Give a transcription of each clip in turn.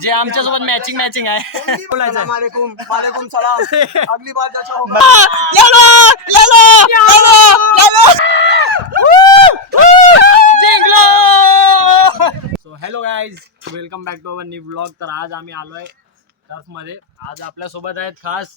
जे आमच्यासोबत मॅचिंग आहे. बोलायचं वालेकुम सलाम. अगली बार so hello guys, welcome back to our new blog. तर आज आम्ही आलोय टर्फमध्ये. आज आपल्यासोबत आहेत खास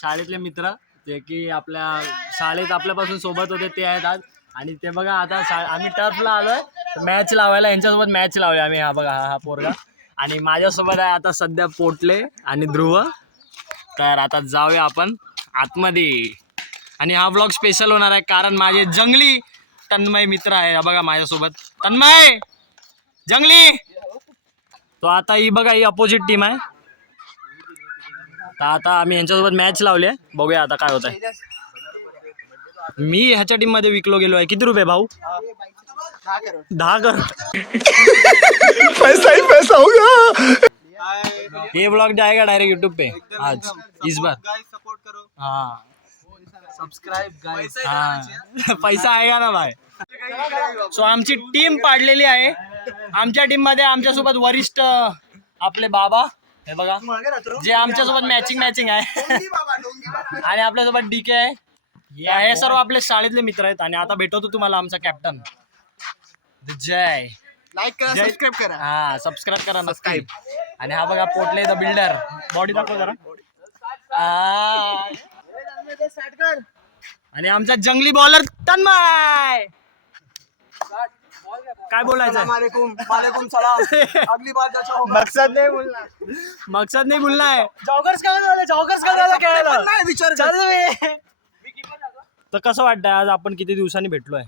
शाळेतले मित्र, जे की आपल्या शाळेत आपल्यापासून सोबत होते ते आहेत आज. आणि ते बघा आता आम्ही टर्फला आलोय मॅच लावायला. यांच्यासोबत मॅच लावली आम्ही. हा बघा हा पोरगा. आणि माझ्यासोबत आहे आता सध्या पोटले आणि ध्रुव. तर आता जाऊया आपण आतमध्ये. आणि हा ब्लॉग स्पेशल होणार आहे कारण माझे जंगली तन्मय मित्र आहे. हा बघा माझ्यासोबत तन्मय जंगली. तो आता ही बघा ही अपोजिट टीम आहे. तर आता आम्ही यांच्यासोबत मॅच लावली आहे. बघूया आता काय होत आहे. मी ह्याच्या टीम मध्ये विकलो गेलो आहे. किती रुपये भाऊ? 10 करोड. पैसा ही पैसा होगा. ये ब्लॉग जाएगा डायरेक्ट यूट्यूब पे आज इस बार. सपोर्ट करो. हाँ सबस्क्राइब गाइस. हाँ पैसा आएगा ना भाई. सो आमची टीम पाडलेली आहे. आमच्या टीम मध्ये आमच्यासोबत वरिष्ठ आपले बाबा हे बघा, जे आमच्यासोबत मॅचिंग आहे. आणि आपल्यासोबत डीके आहे. हे सर्व आपले शाळेतले मित्र आहेत. आणि आता भेटवतो तुम्हाला आमचा कॅप्टन जय. लाईक करा, सबस्क्राइब करा. हा सबस्क्राइब करा नक्की. आणि हा बघा पोटले द बिल्डर. बॉडी दाखव जरा. आणि आमचा जंगली बॉलर तन्मय. काय बोलायचं? वालेकुम सलाम. अगली बार मकसद नाही बोलना है. जॉगर्स का खेळायला विचार तर कसं वाटतंय आज आपण किती दिवसांनी भेटलोय?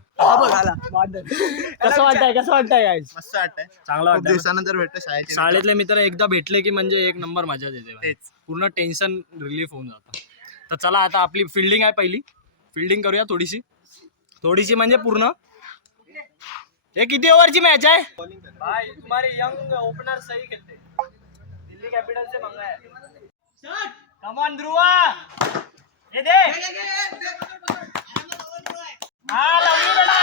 कसं वाटतंय guys? मस्त वाटतंय. चांगलं वाटतंय. दिवसानंतर भेटतो शाळेतले मित्र एकदा भेटले की म्हणजे एक नंबर मजा देते. पूर्ण टेन्शन रिलीफ होऊन जातं. तर चला आता आपली फिल्डिंग आहे. पहिली फिल्डिंग करूया थोडीशी म्हणजे पूर्ण. हे किती ओव्हरची मॅच आहे? भाई तुम्हारे यंग ओपनर सही खेलते. दिल्ली कॅपिटल से मंगा है. Come on Dhruva. ये दे. हाँ लवली बेटा.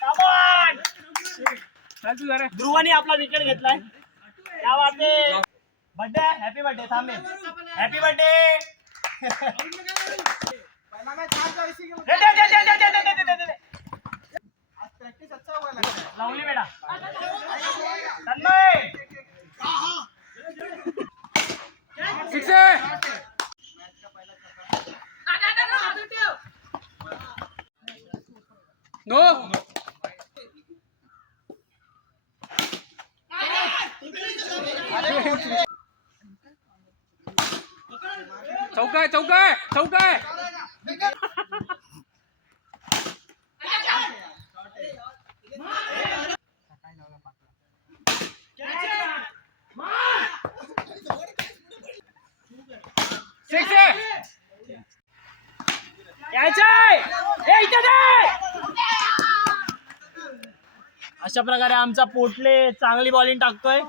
Come on. ध्रुवानी आपला विकेट घेतलाय. क्या बात आहे. Birthday happy birthday. थांबे हॅपी बर्थडे. लवली बेटा. तन्मय सिक्स. नो चौका. अशा प्रकारे आमचा पोटले चांगली बॉलिंग टाकतोय.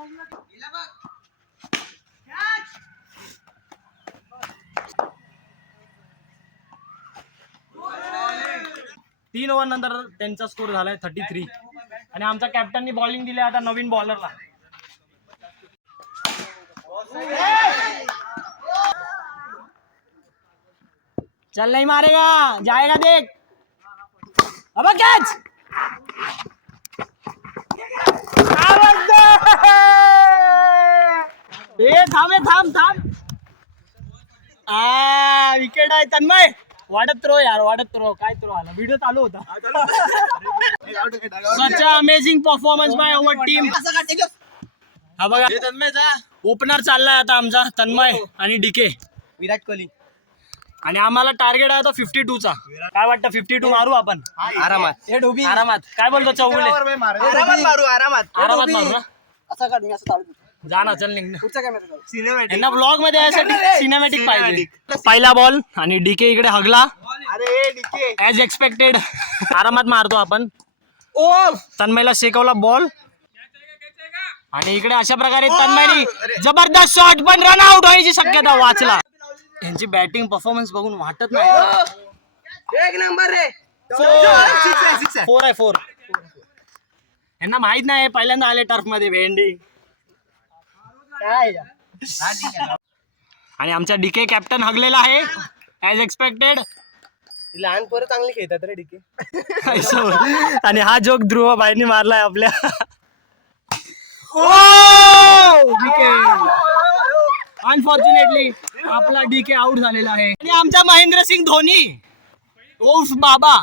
तीन ओव्हर नंतर त्यांचा स्कोर झालाय 33. आणि आमचा कॅप्टननी बॉलिंग दिली आता नवीन बॉलरला. चल नहीं मारेगा, जाएगा देख. अब कैच. थांब. विकेट आहे तन्मय. वाढत थ्रो काय थ्रो आला. व्हिडिओ चालू होता. Such amazing performance by our team. हा बघा ओपनर चाललाय आता आमचा तन्मय आणि डीके विराट कोहली. आणि आम्हाला टार्गेट आहे आता 52चा. काय वाटतं 52 मारू आपण? आरामात. काय बोलतो चौगुले? आरामात मारू ना. जा ना चल निघ. यांना ब्लॉग मध्ये यासाठी सिनेमॅटिक पाहिजे. पहिला बॉल आणि डीके इकडे हगला. As expected. आरामात मारतो आपण. तन्मयला शेकवला बॉल. आणि इकडे अशा प्रकारे तन्मयनी जबरदस्त शॉट पण रन आउट होण्याची शक्यता वाचला. यांची बॅटिंग परफॉर्मन्स बघून वाटत नाही. एक नंबर रे. 4 आहे. यांना माहित नाही पहिल्यांदा आले टर्फ मध्ये भेंडी. आणि आमचा डीके कॅप्टन हगलेला आहे ऍज एक्सपेक्टेड. लहान पोरं चांगली खेळतात रे डीके. आणि हा जोक ध्रुव बाईंनी मारलाय आपल्या. अनफॉर्च्युनेटली आपला डीके आउट झालेला आहे. आणि आमचा महेंद्रसिंग धोनी ओफ बाबा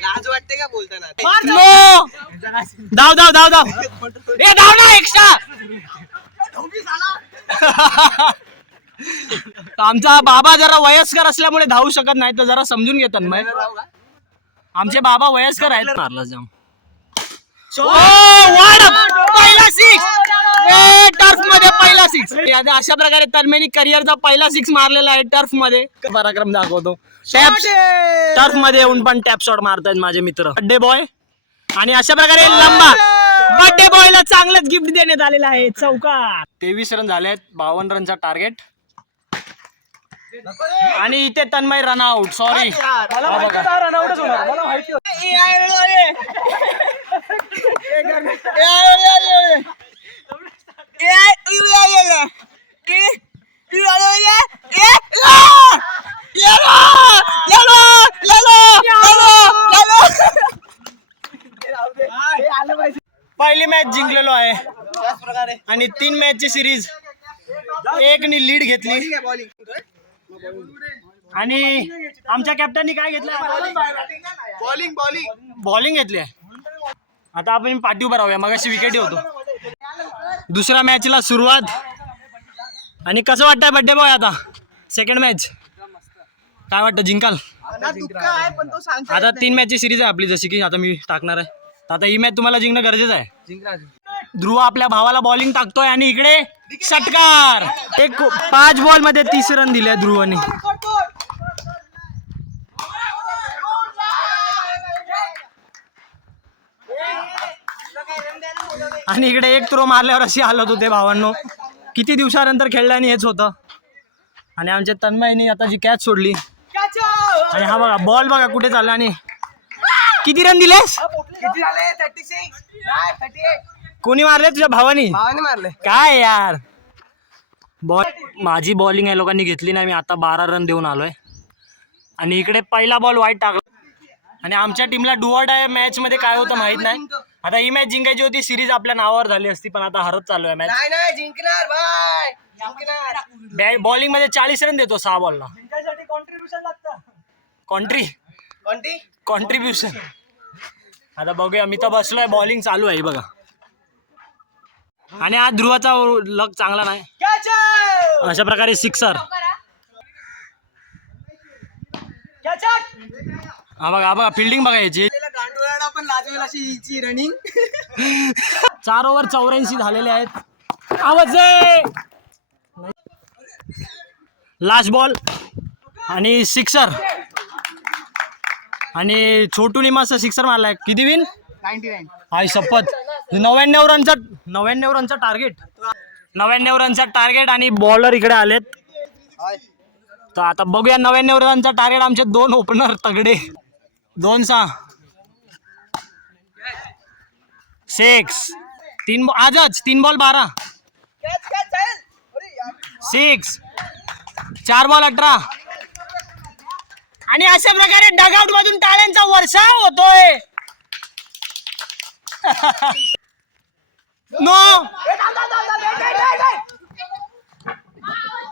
लाज वाटते का बोलताना? नो धाव धाव धाव धाव ए धाव ना एक्स्ट्रा. आमचा बाबा जरा वयस्कर असल्यामुळे धावू शकत नाही तर जरा समजून घेतात. मग आमचे बाबा वयस्कर आहेत. मारला जाम पहिला सिक्स टर्फ मध्ये पहिला सिक्स. अशा प्रकारे तन्मयनी करिअरचा पहिला सिक्स मारलेला आहे टर्फ मध्ये. पराक्रम दाखवतो. टर्फ मध्ये येऊन पण टॅप शॉट मारतायत माझे मित्र बड्डे बॉय. आणि अशा प्रकारे लंबा बड्डे बॉयला चांगलंच गिफ्ट देण्यात आलेलं आहे. चौकार 23 रन झालेत. 52 रनचा टार्गेट. आणि इथे तन्मय रन आउट. सॉरी पहिली मॅच जिंकलेलो आहे आणि 3 मॅचची सिरीज एकनी लीड घेतली. आणि आमच्या कॅप्टननी काय घेतलं? बॉलिंग घेतली आहे. आता आपण पाठी उभा राहूया. मगाशी विकेट होतो. दुसऱ्या मॅचला सुरुवात. आणि कसं वाटतंय बड्डे बॉय आता सेकंड मॅच? काय वाटतं जिंकाल? आता 3 मॅचची सिरीज आहे आपली जशी की आता मी टाकणार आहे. आता ही मॅच तुम्हाला जिंकणं गरजेचं आहे. ध्रुव आपल्या भावाला बॉलिंग टाकतोय आणि इकडे षटकार. 5 बॉल मध्ये 30 रन दिले ध्रुवने. आणि इकडे एक थ्रो मारल्यावर अशी हालत होते भावांनो. किती दिवसानंतर खेळलं आणि हेच होतं. आणि आमच्या तन्मयनी आता जी कॅच सोडली. आणि हा बघा बॉल बघा कुठे चालला. आणि किती रन दिलेस? कोणी मारले? तुझ्या भावानी मारले. काय यार बॉल. माझी बॉलिंग या लोकांनी घेतली नाही. मी आता 12 रन देऊन आलोय. आणि इकडे पहिला बॉल वाईट टाकला. आणि आमच्या टीमला डुअर्ड आहे मॅच मध्ये काय होतं माहित नाही. आता ही मॅच जिंकायची होती. सिरीज आपल्या नावावर झाली असती पण आता हरत चालू आहे मॅच. जिंकणार भाई. बॉलिंग मध्ये 40 रन देतो 6 बॉलला. कॉन्ट्रीब्युशन. आता बघूया. मी तर बसलोय. बॉलिंग चालू आहे बघा. आणि आज ध्रुवाचा लक चांगला नाही. अशा प्रकारे सिक्सर. हा बघा फिल्डिंग बघा याची. पण लाजवेल अशी रनिंग. 4 ओव्हर 84 झालेले आहेत. आवाज आहे. लास्ट बॉल आणि सिक्सर. आणि छोटू निमाचा सिक्सर मारलाय. किती विन? 99. हाय शपथ. 99 रनचा टार्गेट. 99 रनचा टार्गेट. आणि बॉलर इकडे आलेत. तर आता बघूया 99 रनचा टार्गेट. आमचे 2 ओपनर तगडे. 2-6 6 3 आजच 3 बॉल 12 6 4 बॉल 18. आणि अशा प्रकारे डगआउट मधून टाळ्यांचा वर्षाव होतोय. नो.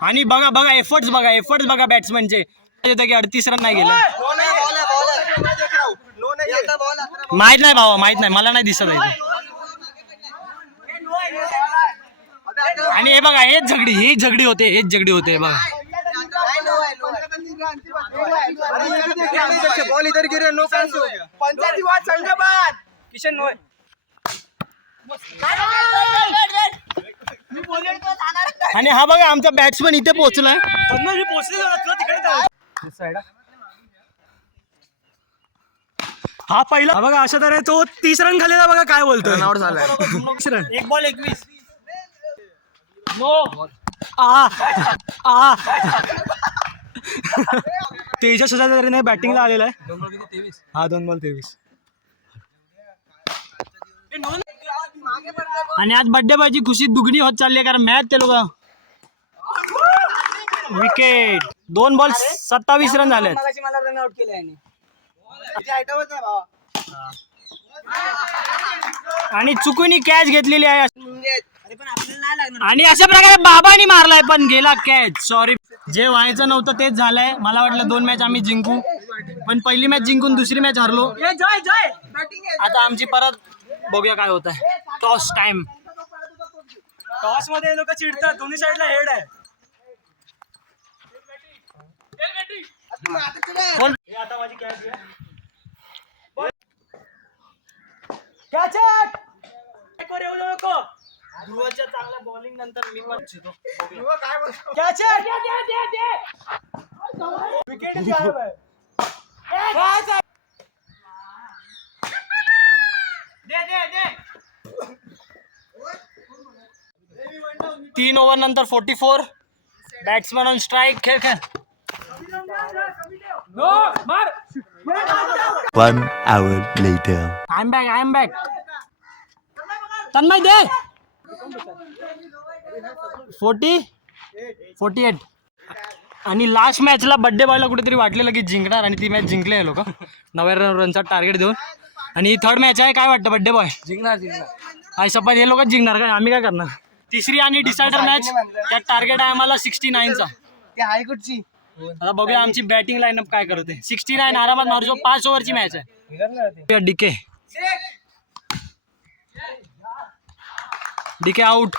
आणि बघा एफर्ट्स बघा बॅट्समनचे. 38 रन नाही गेले. माहित नाही भावा माहित नाही. मला नाही दिसत आहे. आणि हे बघा हेच झगडी होते बघा. बॉल इधर गिरे. No chance. पंचायती वाद संघबाद. किशन नोय. आणि हा बघा आमचा बॅट्समन इथे पोहोचलाय. हा पहिला बघा अशा तऱ्हे तो 30 रन खाल्लेला बघा काय बोलतोय. आउट झालाय. 1 बॉल 21. नो. तेजस तऱ्हेने बॅटिंगला आलेला आहे. हा 2 बॉल 23. आणि आज बर्थडे बॉयची खुशी दुगणी होत चालली आहे कारण मॅच ते लोक विकेट 2 बॉल 27 रन झाले. मला रन आउट केले यांनी. आयटमच नाही भावा. आणि चुकून कॅच घेतलेली आहे अरे पण आपल्याला नाही लागणार. आणि अशा प्रकारे बाबांनी मारलाय पण गेला कॅच. सॉरी, जे व्हायचं नव्हतं तेच झालंय. मला वाटलं 2 मॅच आम्ही जिंकू पण पहिली मॅच जिंकून दुसरी मॅच हरलो. आता आमची परत बघूया काय होत आहे. Toss time. टॉस मध्ये लोक चिडतात. दोन्ही साईडला हेड आहे. आता माझी कॅच आहे. कॅच वर येऊ नको. ध्रुवच्या चांगल्या बॉलिंग नंतर मी पण जितो. कॅच विकेट गायब आहे. 3 ओव्हर नंतर 44. Batsman on strike. खेळ खेळ. 1 hour later. I am back. Tanmay दे. 48. आणि लास्ट मॅचला बर्थडे बॉयला कुठेतरी वाटलेलं की जिंकणार आणि ती मॅच जिंकले हे लोक 9 रनचा टार्गेट देऊन. आणि ही 3rd मॅच आहे. काय वाटतं बर्थडे बॉय? जिंकणार. आई शपथ हे लोकच जिंकणार काय? आम्ही काय करणार? तिसरी आणि डिसायडर मॅच. त्यात टार्गेट आहे आम्हाला 69चा. ते हाय कुठची. आता बघूया आमची बॅटिंग लाईनअप काय करते. 69 आरामात मारजो. 5 ओव्हरची मॅच आहे. DK out.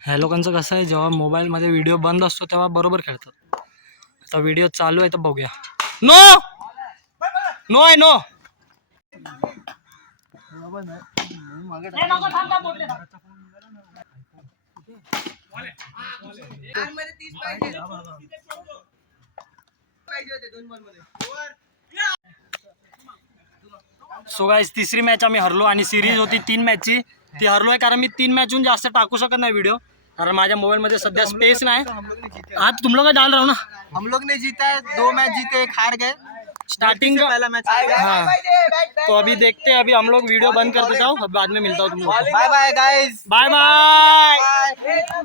ह्या लोकांचं कसं आहे, जेव्हा मोबाईलमध्ये व्हिडिओ बंद असतो तेव्हा बरोबर खेळतात. आता व्हिडिओ चालू आहे तर बघूया. नो आहे. नो. सो गाइस, तिसरी मॅच आम्ही हरलो आणि सिरीज होती 3 मॅचची. ती हरलोय कारण मी 3 मॅचहून जास्त टाकू शकत नाही व्हिडिओ कारण माझ्या मोबाईल मध्ये सध्या स्पेस नाही. आज तुम लोग डाल रहा हूं ना. हम लोग ने जीता है. 2 मैच जीते, 1 हार गए. स्टार्टिंग का पहला मैच. हाँ, तो अभी देखते हैं. अभी हम लोग वीडियो बंद करते जाओ. अब बाद में मिलता हूँ तुम लोग. Bye bye guys. Bye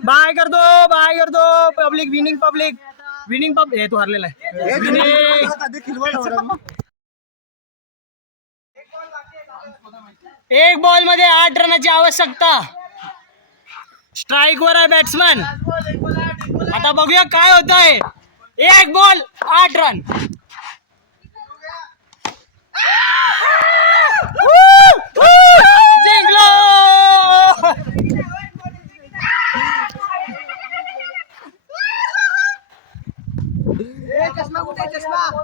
bye कर दो. Public winning pub. हे तो हरलेला आहे. एक बॉल मध्ये 8 रनाची आवश्यकता. स्ट्राईक वर आहे बॅट्समन. आता बघूया काय होत आहे. 1 बॉल 8 रन. जिंकलो.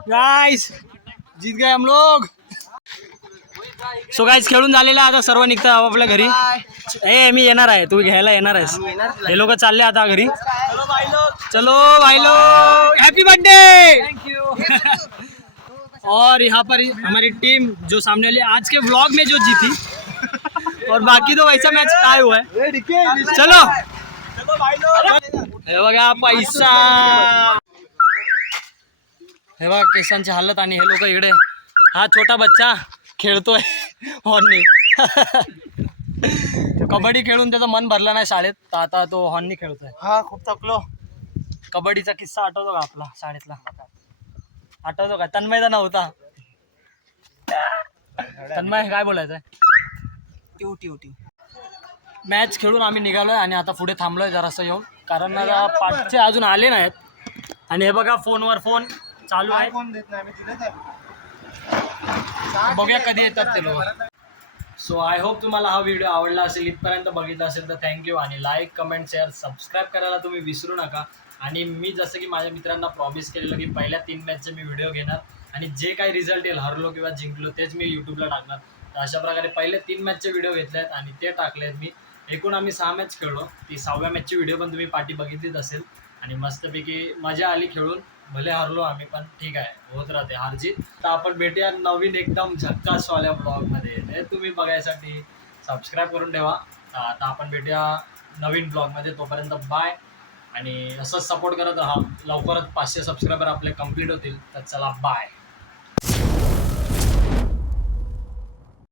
गाइस जीत गए हम लोग. सो गाइस खेळून झालेला आता सर्व निघतात आपल्या घरी. मी येणार आहे. तू घ्यायला येणार आहेस. हे लोक चालले आता घरी. चलो भाई लोग, हैप्पी बर्थडे. Thank you. और यहाँ पर हमारी टीम जो सामने वाली आज के व्लॉग में जो जीती और बाकी तो वैसा मैच काय हुआ है. चलो हे बघा पैसा. हे बघा केसांची हालत. आणि हे लोक इकडे. हा छोटा बच्चा खेळतोय हॉर्नी. कबड्डी खेळून त्याचं मन भरलं नाही शाळेत तर आता तो हॉर्नी खेळतोय. हा खूप थकलो. कबड्डीचा किस्सा आठवतो का आपला शाळेतला? आठवतो का? तन्मयचा नव्हता. तन्मय काय बोलायचंय? टी. मॅच खेळून आम्ही निघालोय आणि आता पुढे थांबलोय जरासं येऊन कारण आता पाठचे अजून आले नाहीत. आणि हे बघा फोनवर फोन चालू आहे. बघूया कधी येतात ते लोक. सो आय होप तुम्हाला हा व्हिडिओ आवडला असेल. इथपर्यंत बघितला असेल तर थँक्यू. आणि लाईक, कमेंट, शेअर, सबस्क्राईब करायला तुम्ही विसरू नका. आणि मी जसं की माझ्या मित्रांना प्रॉमिस केलेलं की पहिल्या 3 मॅचचे मी व्हिडिओ घेणार आणि जे काही रिझल्ट येईल, हरलो किंवा जिंकलो, तेच मी यूट्यूबला टाकणार. तर अशा प्रकारे पहिले 3 मॅचचे व्हिडिओ घेतले आहेत आणि ते टाकले आहेत मी. एकूण आम्ही 6 मॅच खेळलो. ती 6व्या मॅचची व्हिडिओ पण तुम्ही पाठी बघितलीच असेल. आणि मस्तपैकी मजा आली खेळून. भले हरलो आम्ही पण ठीक आहे, होत राहते हारजीत. तर आपण भेटूया नवीन एकदम झक्कासवाल्या ब्लॉगमध्ये. ते तुम्ही बघायसाठी सबस्क्राईब करून ठेवा. आता आपण भेटूया नवीन ब्लॉगमध्ये. तोपर्यंत बाय. आणि असंच सपोर्ट करत राहा. लवकरच 500 सबस्क्रायबर आपले कंप्लीट होतील. तर चला बाय.